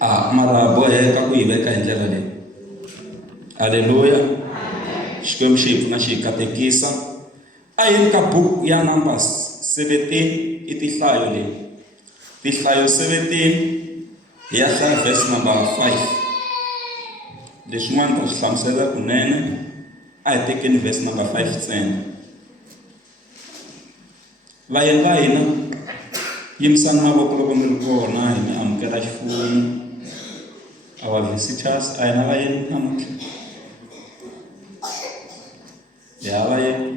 mara boheka ku yi veka hi ndlela leyi. Haleluya. Xikwembu xi hi pfuna xi hi katekisa. A hi ka buku ya Numbers 17 i tinhlayo leyi. Tinhlayo 17 hi ya hlaya verse number 5. Leswin'wana ta swi hlamusela kunene. A hi tekeni verse number 5 ntsena. Vayeni va hina yimisani mavoko loko mi ri kona hi mi amukela xifumo. Our visitors a hi na vayeni namuntlha. Ya vayeni.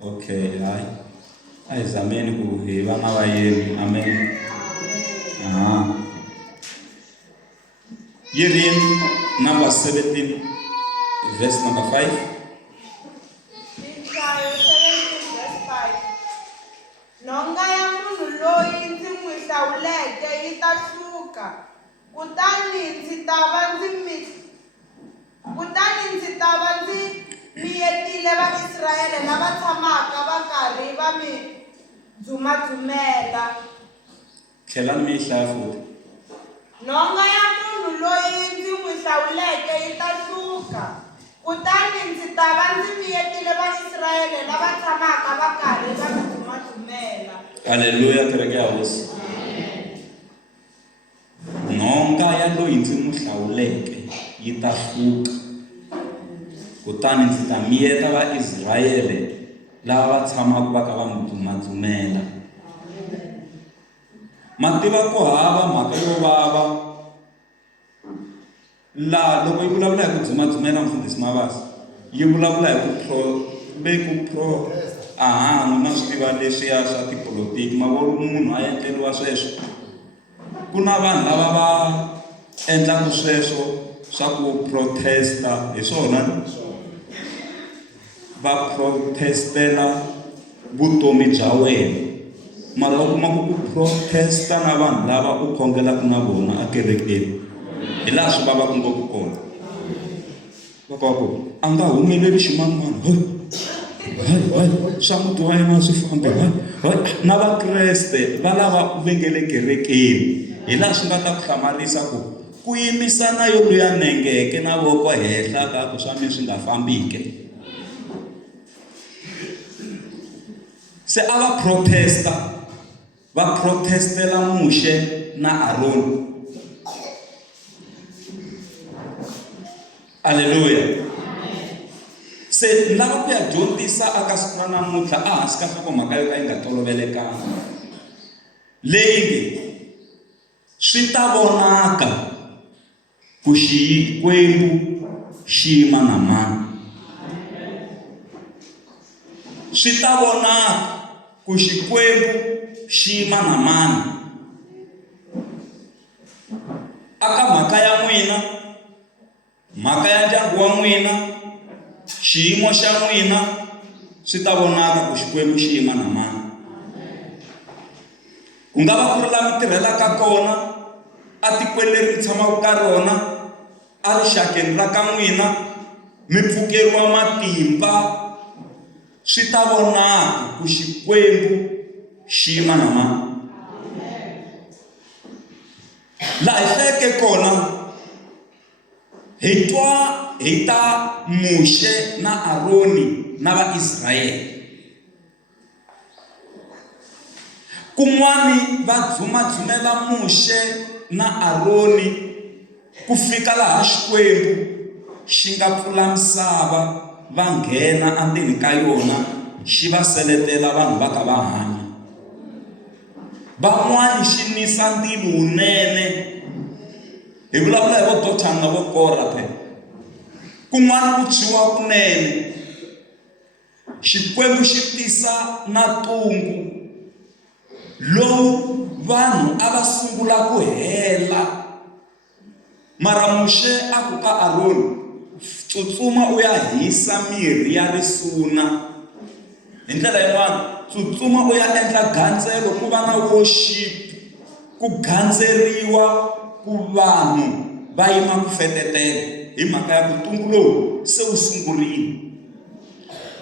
Okay, hayi. A hi zameni ku hi va na vayeni. Amen. Yi ri number 17 verse number 5. Tinhlayo 17 verse 5. Nhonga ya munhu loyi ndzi n'wi hlawuleke yi ta hluka, kutani ndzi ta va ndzi miyetile vaIsirayele lava tshamaka va karhi va mi dzumadzumela. Tlhelani mi yi hlaya futhi. Nhonga ya munhu loyi ndzi n'wi hlawuleke yi ta hluka, kutani ndzi ta va ndzi miyetile vaIsirayele lava tshamaka va karhi va mi dzumadzumela. Haleluya, kereke ya hosi. Nhonga ya loyi ndzi n'wi hlawuleke yi ta hluka, kutani ndzi ta miyeta vaIsirayele lava va tshamaka va ka va mi dzumadzumela. Ma tiva ku hava mhaka yo vava laha loko yi vulavula hi ku dzumadzumela mfundhisi Mabasa, yi vulavula hi ku na swi tiva leswiya swa tipolotiki. Mavona munhu a endleriwa sweswo. Ku na vanhu lava va endlaka sweswo swa ku protesta hi swona, va protestela vutomi bya wena. Mara u kuma ku protesta na vanhu lava u khongelaka na vona akerekeni, hi laha swi vavaka ngopfu kona. Vakwaku a nga humeleli ximanimani, swa muti wa yena swi fambe, na vakreste va lava vengele kerekeni. Hi laha swi nga ta ku hlamarisa ku yimisa na yo luya nengeke na voko henhla ka ku swa mina swi nga fambike. Se a va protestela Moshe na Aroni. Haleluya. Se lava ku ya dyondzisa aka siku ra namuntlha ehansi ka nhlokomhaka yo ka yi nga tolovelekanga leyi nge swi ta vonaka ku Xikwembu xi yima na mani. Swi ta vonaka ku Xikwembu xi yima na mani aka mhaka ya n'wina, mhaka ya ndyangu wa n'wina, xiyimo xa n'wina. Swi ta vonaka ku Xikwembu xi yima na mani. Ku nga va ku ri laha mi tirhelaka kona, a tikweni leri mi tshamaka ka rona, a rixakeni ra ka n'wina, mi pfukeriwa matimba. Swi ta vonaka ku Xikwembu xi yima na mani. Laha hi hlayeke kona hi twa hi ta Moshe na Aroni na vaIsirayele. Kun'wani va dzumadzumela Moshe na Aroni ku fika laha Xikwembu xi nga pfula misava, va nghena endzeni ka yona, xi va seletela vanhu va ka va hanya. Van'wani xi nisa ndzilo wunene, hi vulavula hi vo Dothani na vo Kora phela. Kun'wana ku tshwiwa kunene. Xikwembu xi tisa na ntungu lowu vanhu a va sungula ku hela. Mara Moshe a ku ka Aroni, tsutsuma u ya hisa mirhi ya risuna. Hi ndlela yin'wana, tsutsuma u ya endla gandzelo, ku va na worship, ku gandzeriwa, ku vanhu va yima ku fetetela hi mhaka ya ku ntungu lowu se wu sungurile.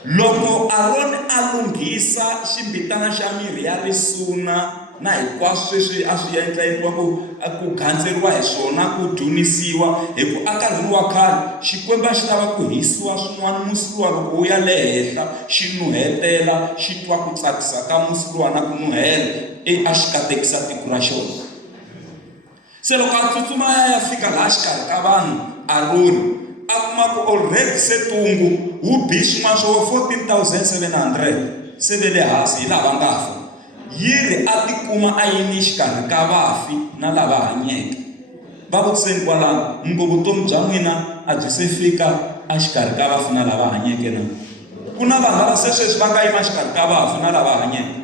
Loko Aroni a lunghisa ximbitana xa mirhi ya risuna na hinkwaswo sweswi a swi endleriwa ku gandzeriwa hi swona, ku dzunisiwa. Hi ku enkarhini wa khale Xikwembu xi lava ku hisiwa swin'wana musi luwa loko wu ya le henhla xi nuhetela, xi twa ku tsakisa ka musi luwa na ku nuhela a xi katekisa tiko ra xona. Se loko a tsutsuma ya fika laha xikarhi ka vanhu, Aroni a kuma ku already se ntungu wu bi swin'wana swo 14,700 se ve le hansi hi lava nga fa. Yiri a tikuma a yime xikarhi ka vafi na lava hanyeke. Va vutiseni kwalano, ngo vutomi bya n'wina a byi se fika a xikarhi ka vafi na lava hanyeke na? Ku na vanhu lava se sweswi va nga yima xikarhi ka vafi na lava hanyeke.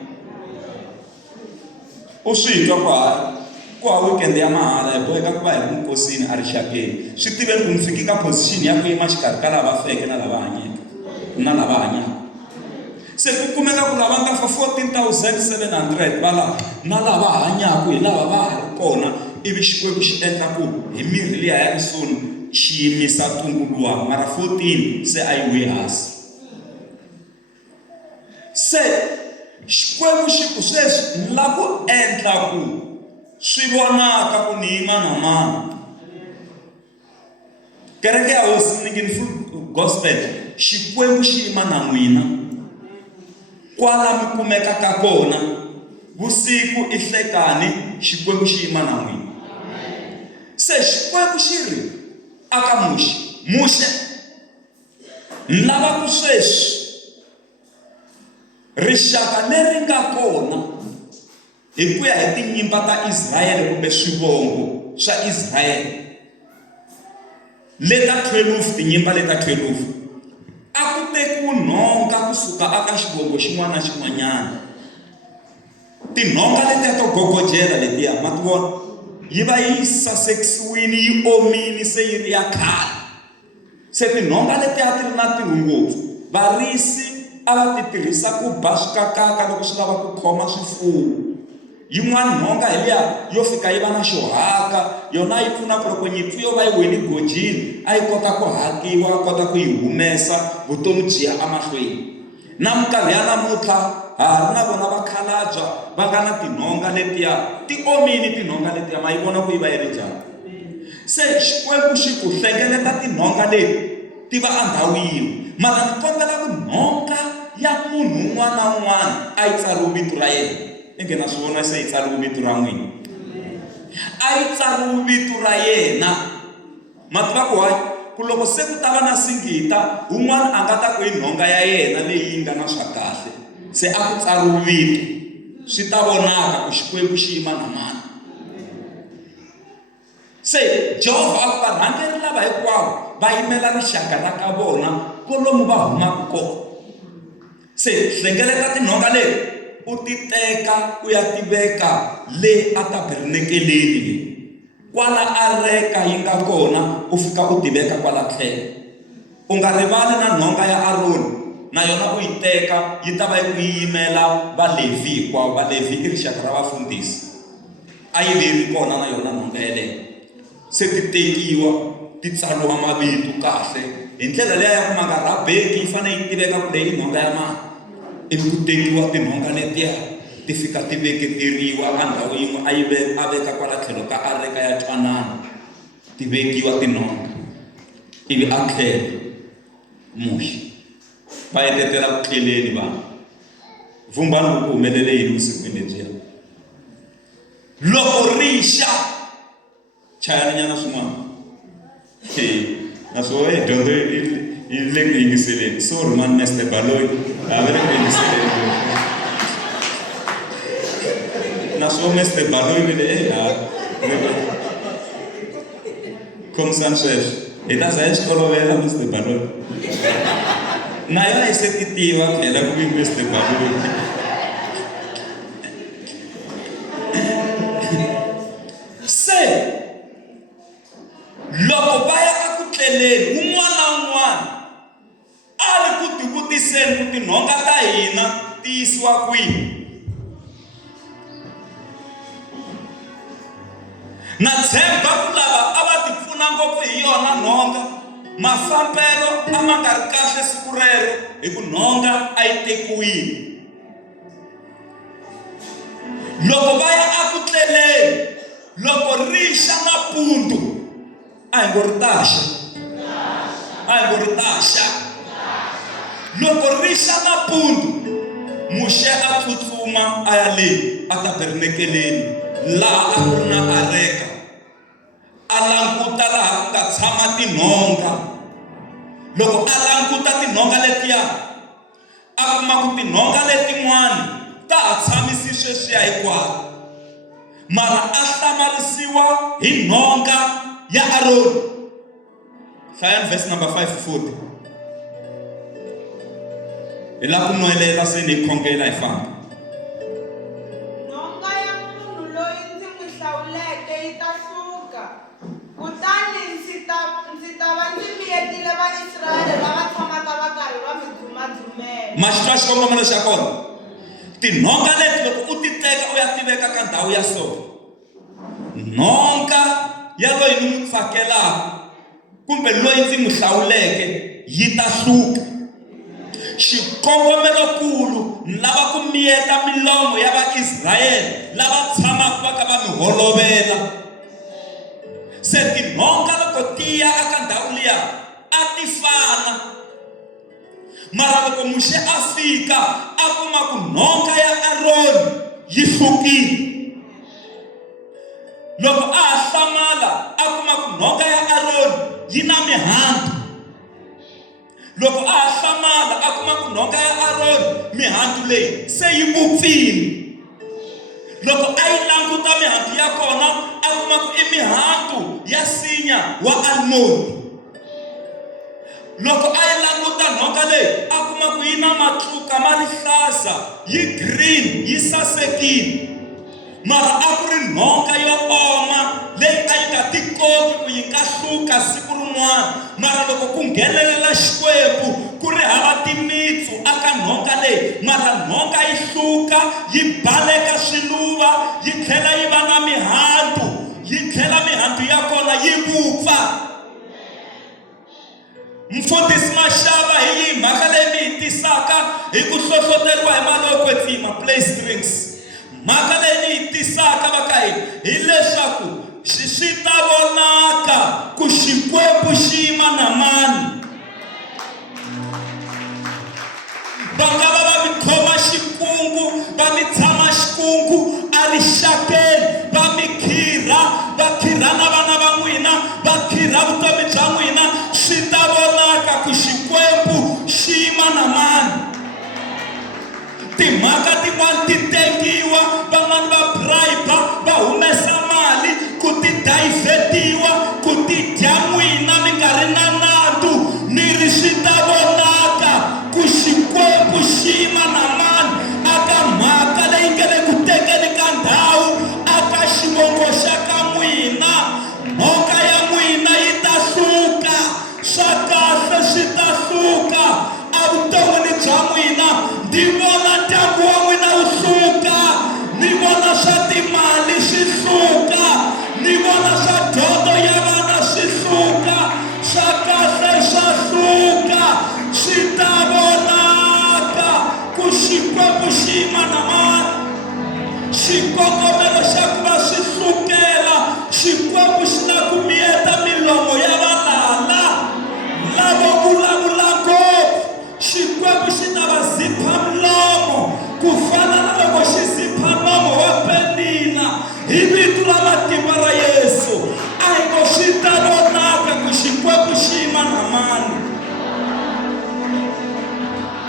U swi twa ku ha weekend ya mahala hi boheka ku va hi ri minkosini a rixakeni. Swi tiveni ku mi fiki ka position ya ku yima xikarhi ka lava feke na lava hanyeke na lava hanyaka. Se ku kumeka ku lava nga fa 14,700 va lava na lava hanyaka hi lava va ha ri kona, ivi Xikwembu xi endla ku hi mirhi liya ya risuna xi yimisa ntungu luwa, mara 14 se a yi we hansi. Se Xikwembu xi ku sweswi ni lava ku endla ku swi vonaka ku ni yima na mani. Kereke ya Hosi Ningeni Full Gospel, Xikwembu xi yima na n'wina kwala mi kumekaka kona, vusiku i nhlekani, Xikwembu xi yima na n'wina. Se Xikwembu xi ri aka Muxe ni lava ku sweswi rixaka leri nga kona hi ku ya hi tinyimba ta Israyele kumbe swivongo swa Israyele leta 12, tinyimba leta 12, a ku tekiwi nhonga kusuka aka xivongo xin'wana na xin'wanyana. Tinhonga letiya to gogojela letiya ma ti vona, yi va yi sasekisiwini, yi omini, se yi ri ya khale. Se tinhonga letiya ti ri na tihu ngopfu. Varisi a va ti tirhisa ku ba swikakaka loko swi lava ku khoma swifuwo. Yin'wana nhonga hi liya yo fika yi va na xihaka, yona yi pfuna ku loko nyimpfu yo va yi wele gojini a yi kota ku hakiwa, a kota ku yi humesa, vutomi byi ya emahlweni. Na minkarhi ya namuntlha ha ri na vona vakhalabya va nga na tinhonga letiya, ti omini tinhonga letiya, ma yi vona ku yi va yi ri njhani. Se Xikwembu xi ku hlengeleta tinhonga leti ti va andhawu yin'we, mara ni kombela ku nhonga ya munhu un'wana na un'wana a yi tsariwe vito ra yena. Inge na swi vona se yi tsariwe vito ra n'wina, a yi tsariwe vito ra yena. Ma tiva ku hayi ku loko se ku ta va na singita, un'wana a nga ta ku hi nhonga ya yena leyi nga na swa kahle, se a ku tsariwe vito, swi ta vonaka ku Xikwembu xi yima na mani. Se Jehovha a ku varhangeri lava hinkwavo va yimela rixaka ra ka vona kolomu va humaka kona. Se hlengeleta tinhonga leti u ti teka u ya tiveka le a tabernakeleni kwala areka yi nga kona, u fika u tiveka kwala tlhelo. U nga rivali na nhonga ya Aroni, na yona u yi teka yi ta va yi ku yimela Valevi hinkwavo. Valevi i rixaka ra vafundhisi, a yi ri kona na yona nhonga yeleyo. Se ti tekiwa ti tsariwa mavito kahle hi ndlela leya ya ku Magarabeki yi fanele yi tiveka ku leyi nhonga ya mani. Ivi ku tekiwa tinhonga letiya ti fika ti veketeriwa andhawu yin'we, a veka kwala tlhelo ka areka ya ntwanano, ti vekiwa tinhonga. Ivi a tlhela Muxe va hetetela ku tlheleni vanhu. Vumbani ku humelele yini vusikwini lebyiya? Loko rixa chayani nyana swin'wana, naswona hi dyondzo yi le ku yingiseleni. Sorry man, Mr. Baloyi, a va le ku yingiseleni. Naswona Mr. Baloyi ve le khomisani sweswo hi ta za hi swi tolovela Mr. Baloyi, na yona yi se ti tiva phela ku vi Mr. Baloyi. Se loko va ya eku tleleni, un'wana na un'wana a ri ku tivutiseni ku tinhonga ta hina ti yisiwa kwihi. Na tshemba ku lava a va ti pfuna ngopfu hi yona nhonga, mafambelo a ma nga ri kahle siku rero hi ku nhonga a yi tekiwile. loko va ya aku tleleni, loko rixa napundu a hi ngo ri taxa, a hi ngo ri taxa. Loko rixa napundu Muxe a tsutsuma a ya le a tabernakeleni laha a ku ri na areka, a languta laha ku nga tshama tinhonga. Loko a languta tinhonga letiya a kuma ku tinhonga letin'wana ta ha tshamisi sweswiya hikwako, mara a hlamarisiwa hi nhonga ya Aroni. Hlayani verse number 540. Hi la ku noyelela se ni khongela hi famba. Nhonga ya munhu loyi ndzi n'wi hlawuleke yi ta suka, kutani ndzi ta va ndzi miyetile vaIsirayele lava tshamaka va karhi va mi dumadzumela. Ma xi twa xikongomelo xa kona? Tinhonga leti loko u ti teka u ya tiveka ka ndhawu ya so, nhonga ya loyi ni n'wi tsakelaka kumbe loyi ndzi n'wi hlawuleke yi ta suka. Xikongomelokulu ni lava ku miyeta milomo ya vaIsirayele lava tshamaka va ka va mi holovela. Se tinhonga loko tiya aka ndhawu liya a ti fana, mara loko Muxe a fika a kuma ku nhonga ya Aroni yi hlukile. Loko a ha hlamala a kuma ku nhonga ya Aroni yi na mihandzu. Loko a ha hlamala a kuma ku nhonga ya Aroni mihandzu leyi se yi vupfile. Loko a yi languta mihandzu ya kona a kuma ku i mihandzu ya nsinya wa almond. Loko a yi languta nhonga leyi a kuma ku yi na matluka ma rihlaza, yi green, yi sasekile. Mara a ku ri nhonga yo oma leyi a yi nga ti koti ku yi nga hluka siku rin'wana, mara loko ku nghenelela Xikwembu ku ri hava timitsu aka nhonga leyi, mara nhonga yi hluka, yi baleka swiluva, yi tlhela yi va na mihandzu, yi tlhela mihandzu ya kona yi vupfa. Mfundhisi Mashava hi yihi mhaka leyi mi yi tisaka hi ku hlohloteriwa hi maloko etsima, play strings. Mhaka leyi ni yi tisaka va ka hina hileswaku swi ta vonaka ku Xikwembu xi yima na mani. Va nga va va mi khoma xikungu, va mi tshama xikungu erixakeni, va mi khirha, va khirha na vana va n'wina, va khirha vutomi bya n'wina. Swi ta vonaka ku Xikwembu xi yima na mani. Timhaka tin'wana ti tekiwa, van'wana va bribe, va humesa mali ku ti dayivhetiwa, ku ti dya n'wina mi nga ri na nandzu. Ni ri swi ta vonaka ku Xikwembu xi yima na mani aka mhaka leyi nga le ku tekeni ka ndhawu aka xivongo xa ka n'wina. Nhonga ya n'wina yi ta suka, swa kahle swi ta suka evuton'wini bya n'wina. Ndi vona ndyangu wa n'wina wu suka, ni vona swa timali swi suka, ni vona swa dyondzo ya vana swi suka, swa kahle swa suka. Swi ta vonaka ku Xikwembu xi yima na mani. Xikongomelo xa ku va swi sukela, Xikwembu xi na ku miyeta milomo ya valala lavo vulavula ngopfu. Xikwembu xi ta va zipha milomo ku fana na loko xi zipha nomo wa Penina hi vito ra matimba ra Yesu. A hi ngo swi ta vonaka ku Xikwembu xi yima na mani.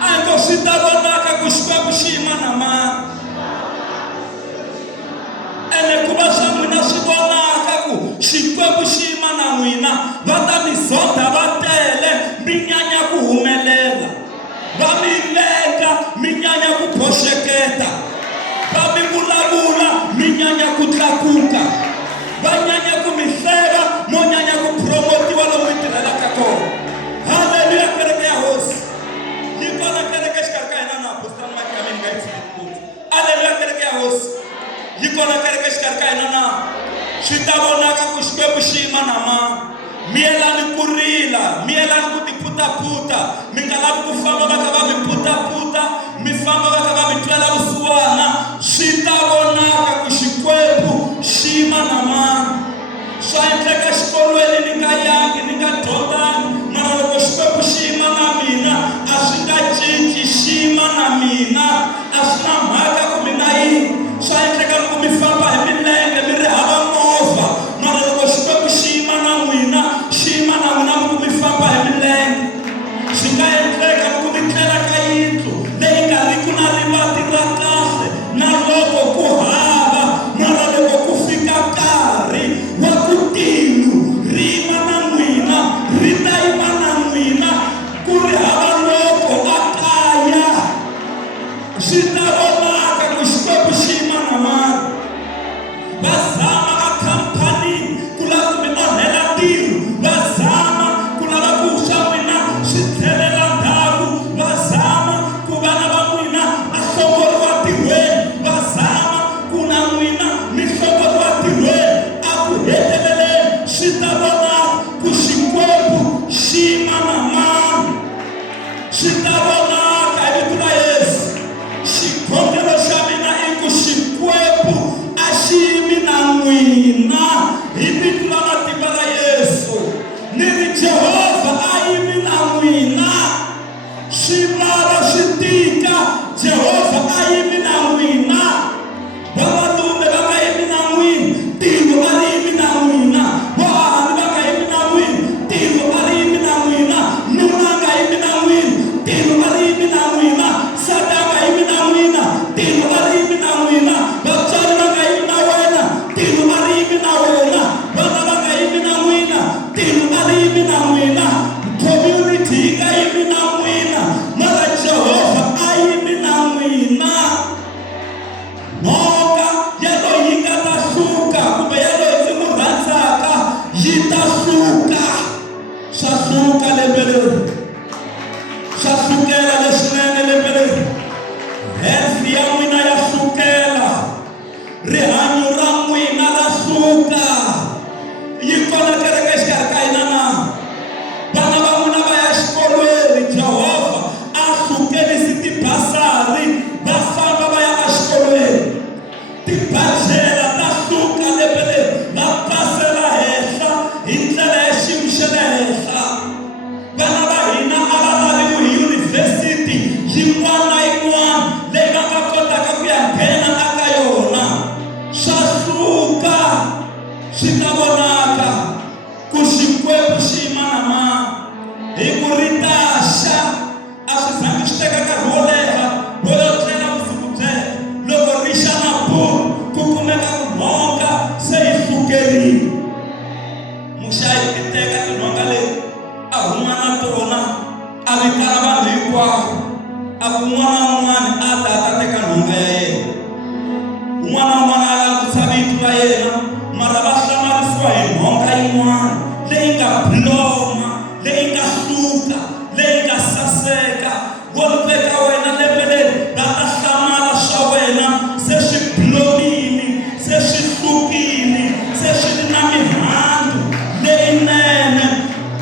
A hi ngo swi ta vonaka ku Xikwembu xi yima na mani. Ene ku va swa n'wina swi vonaka ku Xikwembu xi yima na n'wina, va ta mi zonda va tele, mi nyanya ku humelela. Va mi lenga, mi nyanya ku phoxeketa. Va mi vulavula, mi nyanya ku tlakuka. Va nyanya ku mi hleva, mo nyanya ku promotiwa lomu mi tirhelaka kona. Haleluya, kereke ya hosi. Yi kona kereke xikarhi ka hina na apostoli maki ya mina nga yi tshiki. Haleluya, kereke ya hosi. Yi kona kereke xikarhi ka hina na. Swi ta vonaka ku Xikwembu xi yima na mani. Miyelani ku rila, miyelani ku ti phutaputa. Mi nga lavi ku famba va kha va mi phutaputa, mi famba va kha va mi twela vusiwana. Swi ta vonaka zama a khampani ku lava ku mi onhela ntirho, va zama ku lava ku swa n'wina swi tlhelela ndzhaku, va zama ku vana va n'wina a hlongoriwa tirhweni, va zama ku na n'wina mi hlongoriwa tirhweni. A ku heteleleni swi ta vona ku Xikwembu xi yima na mani, swi ta vonaka hi vito ra Yesu. Xikhongelo xa mina i ku Xikwembu a xi yimi na n'wina hi vito ra matimba ra Yesu. Ni ri Jehovha a yimi na n'wina, swi vava swi tika, Jehovha a yimi na n'wina. Vavanume va nga yimi na n'wina, tiko a ri yimi na n'wina. Vahahani va nga yimi na n'wina, tiko a ri yimi na n'wina. Nuna a nga yimi na n'wina, tiko a ri yimi na n'wina. Nsati a nga yimi na n'wina, tiko a ri yimi na n'wina. Vatswari va nga yimi na wena, tiko a ri yimi na wena. Vana va nga yimi na n'wina, tiko a ri yimi na n'wina. Community yi nga yimi na n'wina, mara Jehovha a yimi na n'wina. Nhonga yaloyi yi nga ta hluka, kumbe yaloyi ndzi n'wi rhandzaka yi ta hluka. Swa hluka lembe leri, swa hlukela leswinene lembe leri. Health ya n'wina ya hlukela, rihanyo ra n'wina ra hluka. Yi kona kereke exikarhi ka hina na? Vana va n'wina va ya xikolweni, Jehovha a hlukelisi tibasari, va famba va ya exikolweni. Tibachela ta hluka lembe leri, va pasela henhla hi ndlela ya xiyimo xa le henhla. Vana va hina a va laviwi hi yunivhesiti yin'wana na yin'wana leyi va nga kotaka ku ya nghena aka yona. Swa hluka, swi ta vonaka ku Xikwembu xi yima na mani. Hi ku ri taxa, a swi zangi swi teka nkarhi wo leha wo yo tlela vusiku byele. Loko ri xa na buku ku kumeka ku nhonga se yi hlukerile. Muxayi ti teka tinhonga leti a huma na tona, a vitana vanhu hinkwavo, a ku un'wana na un'wana a ta teka nhonga ya yena. Un'wana na un'wana a langutisa vito ra yena, mara va hlamarisiwa hi nhonga yin'wana leyi nga buloma, leyi nga hluka, leyi nga saseka. Kumbe ka wena lembe leri va ta hlamala swa wena se swi bulomile, se swi hlukile, se swi ri na mihandzu leyinene.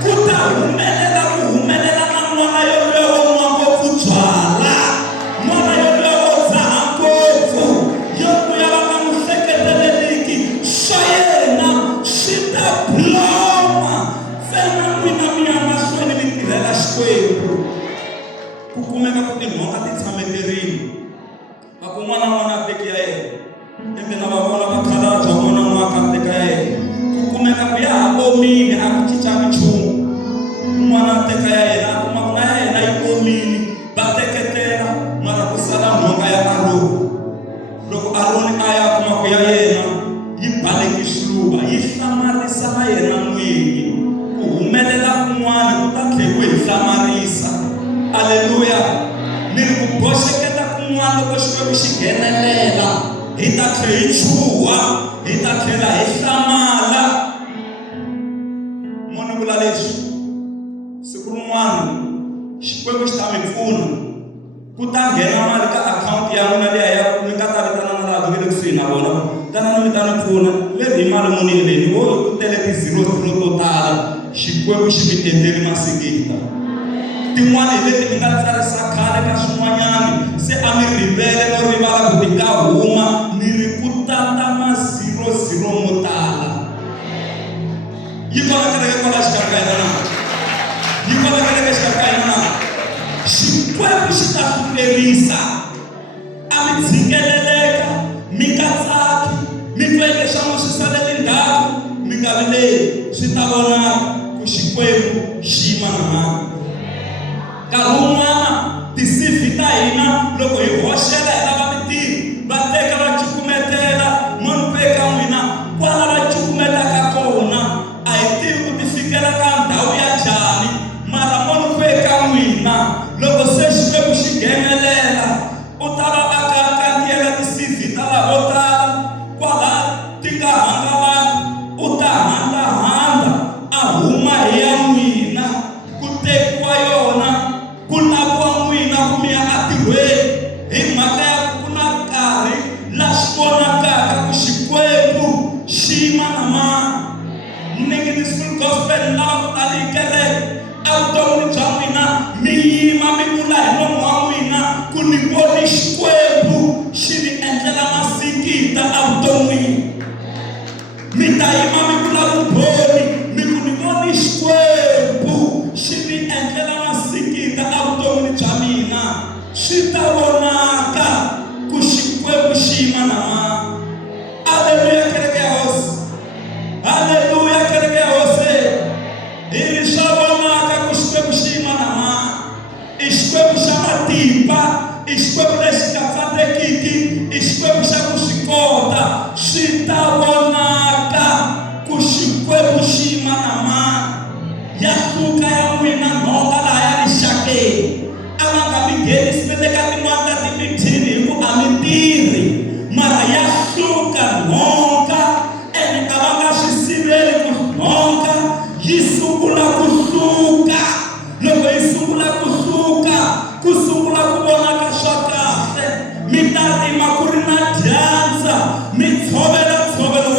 Ku ta humelela na n'wana yoloye wo nwa ngopfu byala, n'wana yoloye wo dzaha ngopfu, yo ku ya va nga n'wi hleketeleliki, swa yena swi ta buloma. Ntsena n'wina mi ya mahlweni mi tirhela Xikwembu. Ku kumeka ku tinhonga ti tshameterile, va ku n'wana na n'wana a teki ya yena, ivi na va vona va khalabya n'wana n'wana ka teka ya yena. Ku kumeka ku ya ha omile, a ku cincanga nchumu. N'wana a teka ya yena, a kuma ku na ya yena yi omile, va teketela, mara ku sala nhonga ya Aroni. Loko Aroni a ya kuma ku ya yena yi baleke xiluva, yi hlamarisa na yena n'winyi. Ku humelela kun'wana ku ta tlhela ku hi hlamarisa. Aleluya. Ni ri ku boxeketa kun'wana loko Xikwembu xi nghenelela, hi ta tlhela hi chuha, hi ta tlhela hi hlamala. Mo ni vula leswi, siku rin'wana Xikwembu xi ta mi pfuna. Ku ta nghena mali ka akhawunti ya n'wina liya ya mi nga ta vitanana laha nge le kusuhi na vona, tanani mi ta ni pfuna. Leri hi mali muni leyi wo ku tele ti-zero to tala, Xikwembu xi mi endleli masikita. Tin'wana hi leti mi nga tsarisa khale ka swin'wanyani, se a mi rivele no rivala ku ti nga huma, mi ri ku tata ma-0 mo tala. Yi kona kereke kwala xikarhi ka hina na? Yi kona kereke xikarhi ka hina na? Xikwembu xi ta hlulerisa. A mi tshikeleleka, mi nga tsaki, mi tweke xa n'wi swi salele ndzhaku, mi nga vileli. Swi ta vonaka ku Xikwembu xi yima na mani. Nkarhi wun'wana ti-CV ta hina loko hi hoxela hi lava mitirho, va teka va cukumetela, munhu ku eka n'wina kwala va cukumetaka kona a hi tivi ku ti fikela ka ndhawu ya njhani, mara munhu ku eka n'wina loko se Xikwembu xi nghenelela u ta va a kangiyela ti-CV ta lavo tala kwala ti nga shima na ma ningini school gospel lava ali kere auto jamina mima mimula no mwina kunibodi shkwebu shini endela masikita auto mitaima mimula kuboni mikunibodi shkwebu shini endela masikita auto jamina shitawonaka kushikwebu shima na ma. Hallelujah, kerekeos. Hallelujah, kerekeos. Irishabonaka kushikwebu shima na ma. Ishkwebu shama tipa. Ishkwebu leshikafate kiki. Ishkwebu shakushikota. Shitawonaka kushikwebu shima na ma. Yatuka ya mwina noga la ya lishake. Amanga bigeni sipeleka timwanda timitini yuku amitiri. Mara yasuka nonga ene abanga shisibele nonga yisungula kusuka loko yisungula kusungula kubona kashaka mitari makurina janza mitsovela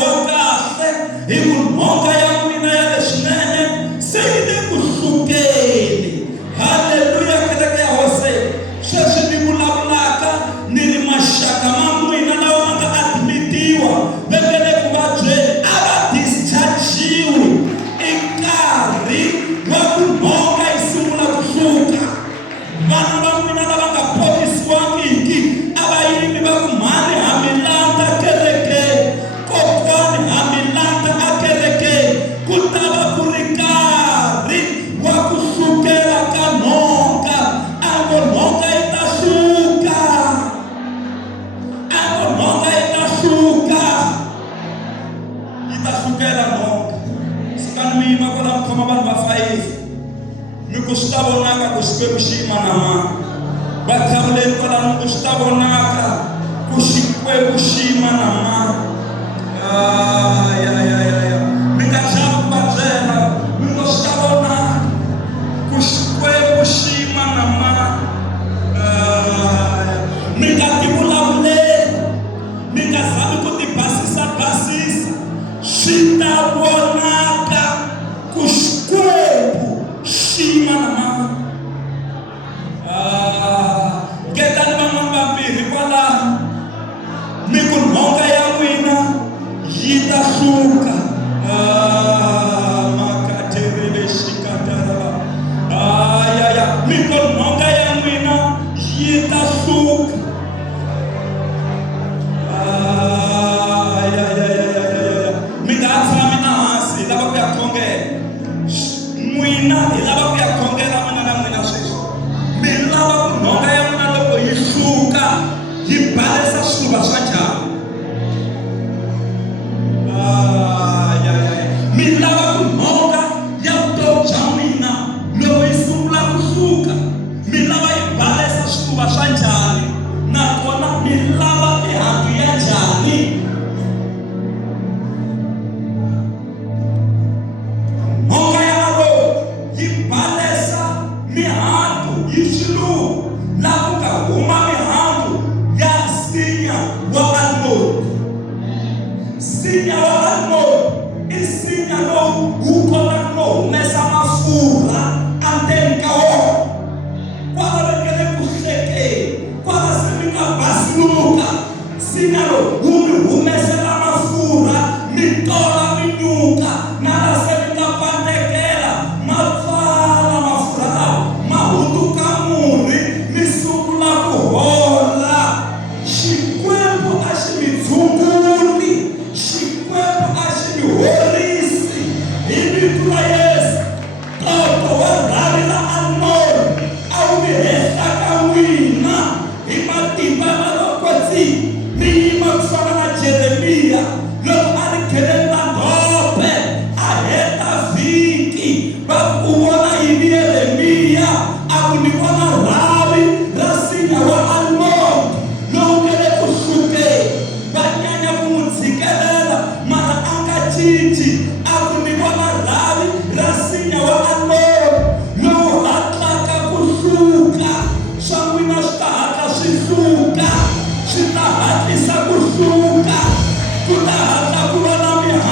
wakase iku nonga ya mwina ya leshnene seide kusukeni. Hallelujah, keteke hose sheshe nimulabulaka nili mashaka mamwe bekele kubaje aba discharge ikari wakunonga isungula kushuka bana bamwina labanga police wakiki abayini bakumane hamilanda kereke kokwani hamilanda akereke kutaba kurikari wakushukela kanonga angononga itashuka itasukela nonga sikani makola mkoma banu bafaizi mikustabonaka kushikwe kushima na ma batabule kola mikustabonaka kushikwe kushima na ma mikachabu batela mikustabonaka kushikwe kushima na ma mikatibulabule mikazabi kutibasisa shitawonaka kushkwebu shima na ma. Ketani bamamba mbili kwala mikunonga ya mwina yitashuka makaterele shikataraba mikunonga ya mwina yitashuka mwina ilaba kuya kongela mwana mwina shisho milaba kunonga ya mwana loko yishuka yibalesa shuba shacha milaba kunonga ya utocha mwina loko yisungula kushuka milaba yibalesa shuba shanjani na kona milaba ihatu ya jani balesa mihandu yishilu lakuka uma mihandu ya sinya wa almod isinya lo ukola lo mesa mafura antenkao kwa wengine kusheke kwa semika basnuka sinya lo umesela mafura mitola minyuka na semika pandekela mafala mafura mahutuka muri misukula kuhola shikwembo ashimitsunguli shikwembo ashimihorisi ibitula Yesu toto warabila almor au mihesa kamwina imatimba malokwezi miyima kusana na Jeremia lo alikelela dope aheta viki bakuona ini Yeremia akuniwana rabi rasinya wa almor lo kele kushuke banyanya kumutikelela mara anga chichi akuniwana rabi rasinya wa almor lo hataka kushuka shangwina shitahaka shishuka shitahakisa kushuka kutahaka kuwana miha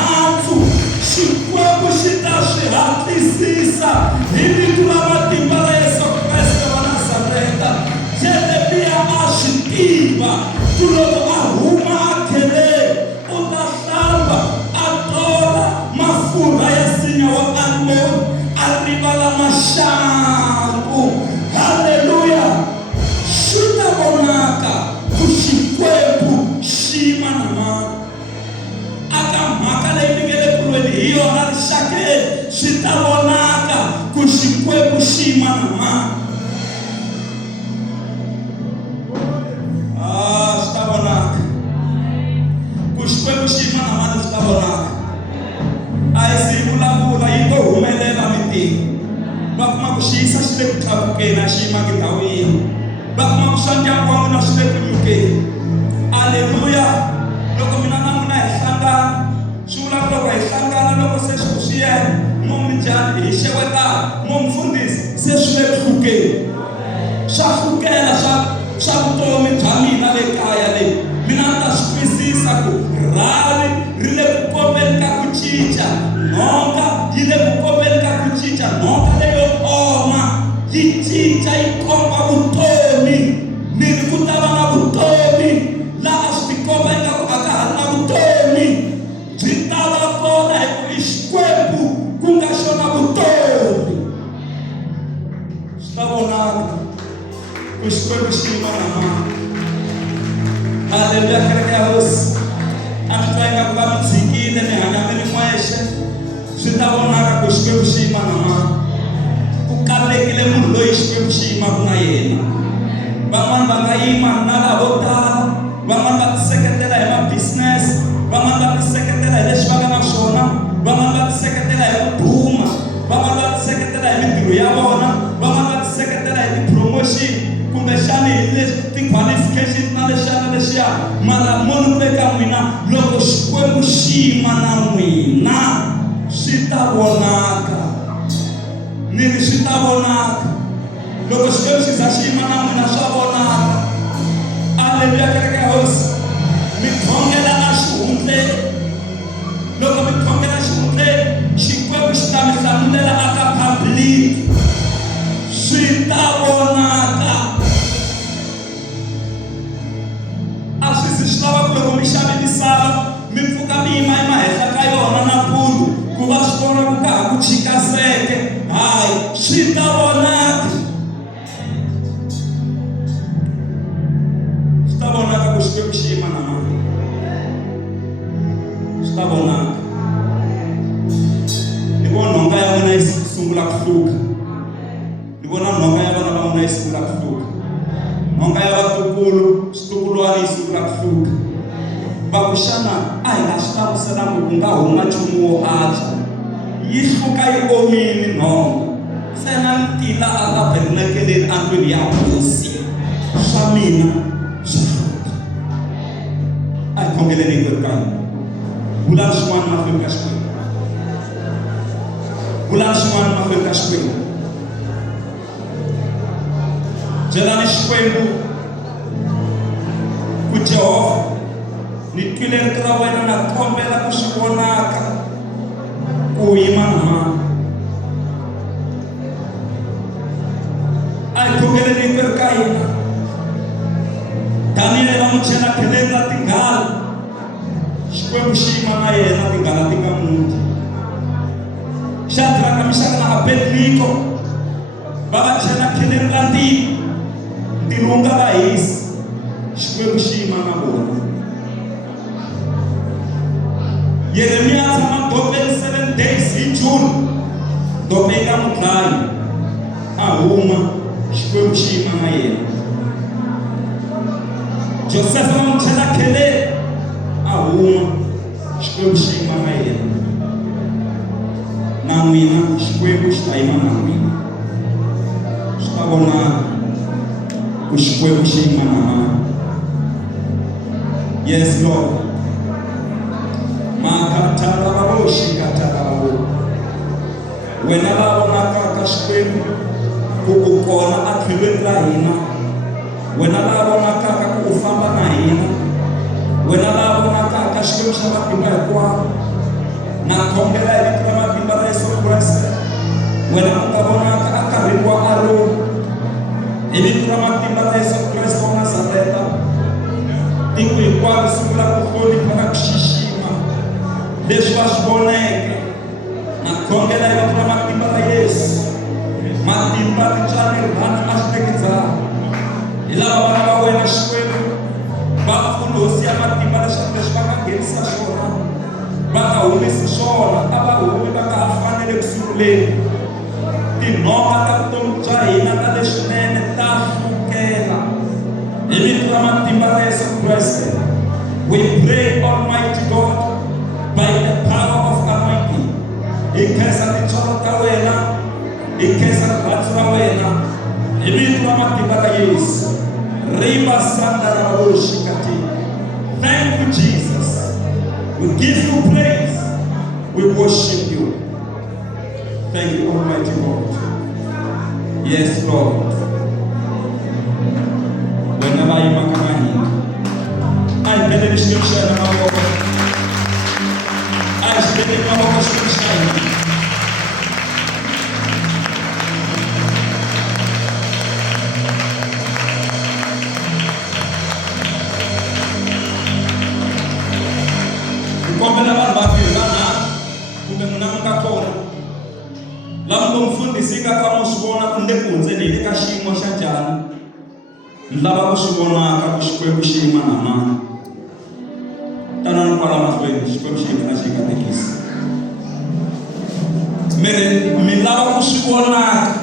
hi yona rixakeni swi ta vonaka ku Xikwembu xi yima na mani. Swi ta vonaka ku Xikwembu xi yima na mani, swi ta vonaka. A hi si vulavula yi to humelela mintirho. Va kuma ku xi yisa xi le ku tlakukeni, a xi yimanga ndhawu yin'we. Va kuma ku swa ndyangu wa n'wina swi le ku nyukeni. Aleluya. Loko mina na n'wina hi hlangana, swi vula ku loko hi hlangana, loko se swi yena mo minjhani hi xewetana, mo mfundhisi se swi le ku hlukeni. Swa hlukela swa vutomi bya mina le kaya leyi. Mina ni ta swi twisisa ku rhavi ri le ku kombeni ka ku cinca, nhonga yi le ku kombeni ka ku cinca, nhonga leyo oma yi cinca yi komba vutomi. Ni ri ku ta va na vutomi laha swi tikomba ingaku a ka ha ri na vutomi. Byi ta va kona hi ku i Xikwembu ku nga xona vutomi. Swi ta vonaka ku Xikwembu xi yima na mani. Haleluya, kereke ya hosi. A mi twa ingaku va mi tshikile mi hanya mi ri mwexe. Swi ta vonaka ku Xikwembu xi yima na mani. Ku kalekile munhu loyi Xikwembu xi yimaka na yena. Van'wani va nga yima na lavo tala, van'wani va tiseketela hi ma-business, van'wani va tiseketela hi leswi va nga na swona, van'wani va tiseketela hi ku duma, van'wani va tiseketela hi mintirho ya vona, van'wani va tiseketela hi ti-promotion kumbexana hi leswi ti-qualification na lexiya na lexiya. Mara munhu le ka n'wina loko Xikwembu xi yima na n'wina swi ta vonaka. Ni ri swi ta vonaka. Loko Xikwembu xi za xi yima na n'wina swa vonaka. Aleluya, kereke ya hosi. Mi khongela a xihundleni. Loko mi khongela xihundleni, Xikwembu xi ta mi hlamulela aka public. Swi ta vonaka. A swi zi swi lava ku loko mi xave misava mi pfuka mi yima emahenhla ka yona nampundzu ku va swi vona ku ka ha ku chikaseke. Hayi, swi ta vonaka. Swi ta vonaka ku Xikwembu xi yima na mani. Swi ta vonaka. Ni vona nhonga ya n'wina yi sungula ku hluka. Ni vona nhonga ya vana va n'wina yi sungula ku hluka. Nhonga ya vatukulu, switukulwana yi sungula ku hluka. Va ku xana a hi nga swi hlamuselangi ku nga huma nchumu wo antswa. Yi hluka yi omile nhonga. Ntsena ntila a tabernakeleni endlwini ya hosi. Swa mina swa hluka. A hi khongeleni hi ka hina. Vulani swin'wana mahlweni ka Xikwembu. Vulani swin'wana mahlweni ka Xikwembu. Byelani Xikwembu ku Jehovha, ni twile rito ra wena na kombela ku swi vonaka ku yima na mani. A hi khongeleni hi ka hina. Daniel va n'wi chela kheleni ra tinghala. Xikwembu xi yima na yena, tinghala ti nga muti. Shadraka, Meshaki na Abednego va va chela kheleni ra ntima. Ntirho wu nga va hisi. Xikwembu xi yima na vona. Yeremiya a tshama dopeni 7 days hi June. Dope yi nga mu dlayi. A huma, Xikwembu xi yima na yena. Josefa va n'wi chela kheleni. A huma, Xikwembu xi yima na yena. Na n'wina Xikwembu xi ta yima na n'wina. Swi ta vonaka ku Xikwembu xi yima na mani. Yes Lord. Makatarabo xikatarabo. Wena va vonaka ka Xikwembu ku u kona a tlhelweni ra hina. Wena va vonaka ku u famba na hina. Wena va vonaka ka Xikwembu xa matimba hinkwawo. Na khongela hi vito ra matimba ra Yesu Kreste. Wena u nga vonaka a nkarhini wa Aroni. Hi vito ra matimba ra Yesu Kreste wa Nazareta. Tiko hinkwaro sungula ku hlonipha na ku xixima leswi va swi voneke. Na khongela hi vito ra matimba ra Yesu. Matimba ti tswani rhana a xitekedzana. Hi lava vana va wena Xikwembu va pfuna hosi ya matimba leswaku leswi va nga nghenisa swona va nga humesi swona a va emakuleni. Tinhonga ta vutomi bya hina ta leswinene ta hlukela. Hi vito ra matimba ra Yesu Kreste. We pray, Almighty God, by the power of anointing. Hi khensa titsolo ta wena, hi khensa rirhandzu ra wena. Hi vito ra matimba ra Yesu. Riba sanda ra mavoxikati. Thank you, Jesus. We give you praise. We worship you. Thank you, Almighty God. Yes, Lord. Whenever you make a mind, I believe you shall never walk. I believe you walk a shine. Kukombela vanhu vatirhana kumbe munamka kona lava ngo mfundhisika ka mo swi vona ku le ku hundzeni hi le ka xiyimo xa njhani ni lava ku swi vonaka ku Xikwembu xi yima na mani tanani kwala mahlweni Xikwembu xi yima na xi katekisa mi lava ku swi vonaka